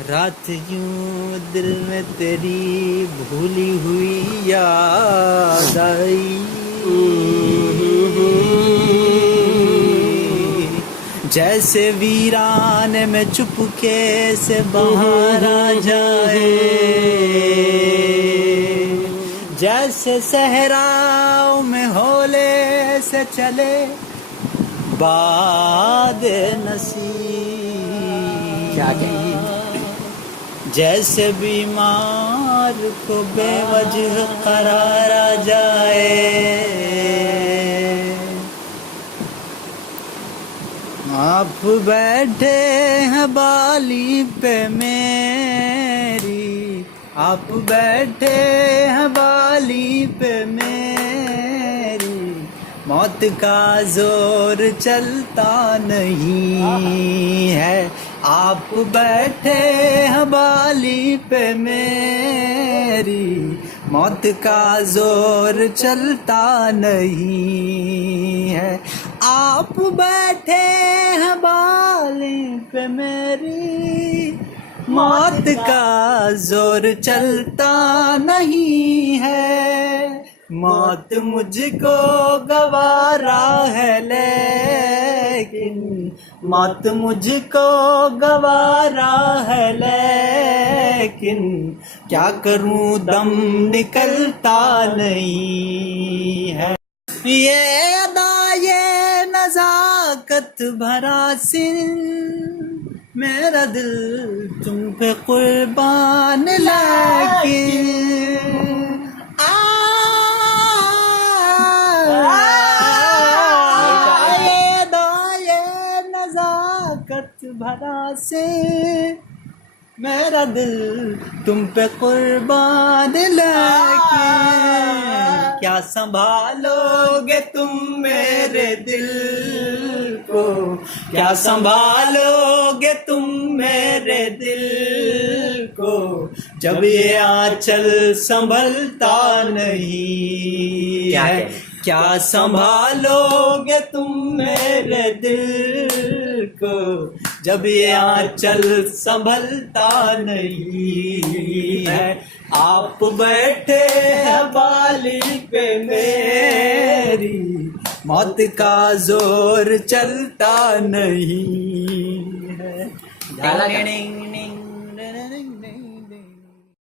रात यूं दिल में तेरी भूली हुई याद आई, जैसे वीरान में चुपके से बाहर आ जाए, जैसे सहराओं में होले से चले बाद नसीब, जैसे बीमार को बेवजह करार आ जाए। आप बैठे हैं बाली पे मेरी, आप बैठे हैं बाली पे मेरी, मौत का जोर चलता नहीं है। आप बैठे हैं बाली पे मेरी, मौत का जोर चलता नहीं है। आप बैठे हैं बाली पे मेरी, मौत का जोर चलता नहीं है। मौत मुझको गवारा है लेकिन, मौत मुझको गवारा है लेकिन, क्या करूं दम निकलता नहीं है। ये अदा ये नजाकत भरा सिन, मेरा दिल तुम पे कुर्बान लेकिन, भरा से मेरा दिल तुम पे कुर्बान लेके, क्या संभालोगे तुम मेरे दिल को, क्या संभालोगे तुम मेरे दिल को, जब ये आंचल संभलता नहीं है। क्या संभालोगे तुम मेरे दिल को, जब ये आंचल संभलता नहीं है। आप बैठे हैं बाली पे मेरी, मौत का जोर चलता नहीं है।